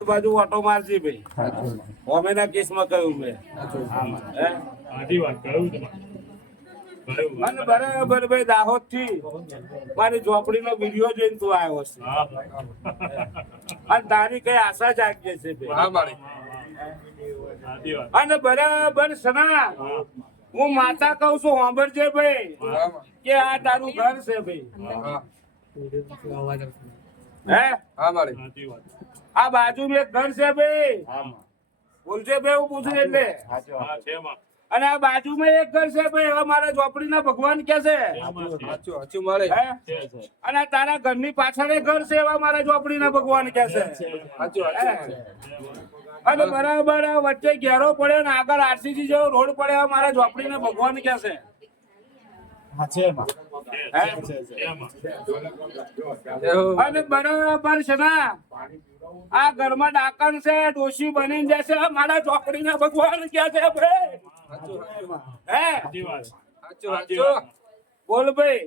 બાજુ ઓટો મારજી ભાઈ ઓમેના કેસમાં કહ્યું મેં અને બરાબર ભાઈ દાહોદ થી મારી ઝોપડી નો વિડીયો જોઈને તું આવ્યો છે અને તારી કઈ આશા જાગી છે ભાઈ અને બરાબર સના હું માતા કઉ છું સાંભળજે ભાઈ કે આ તારું ઘર છે ભાઈ હે આ બાજુ મેં ઘર છે ભાઈ બોલશે ભાઈ હું પૂછું એટલે અને આ બાજુ માં એક ઘર છે ભાઈ હવે મારા ઝોપડી ના ભગવાન કે છે અને તારા ઘરની પાછળ ઘર છે એવા મારા ઝોપડી ના ભગવાન કે છે અને બરાબર વચ્ચે ઘેરો પડે ને આગળ આરસીસી જેવો રોડ પડે એવા મારા ઝોપડી ના ભગવાન કે છે અને બરાબર છે ના આ ઘરમાં ડાકણ છે ડોશી બની જશે મારા ચોકડી ના ભગવાન ક્યાં છે ભાઈ હે બોલ ભાઈ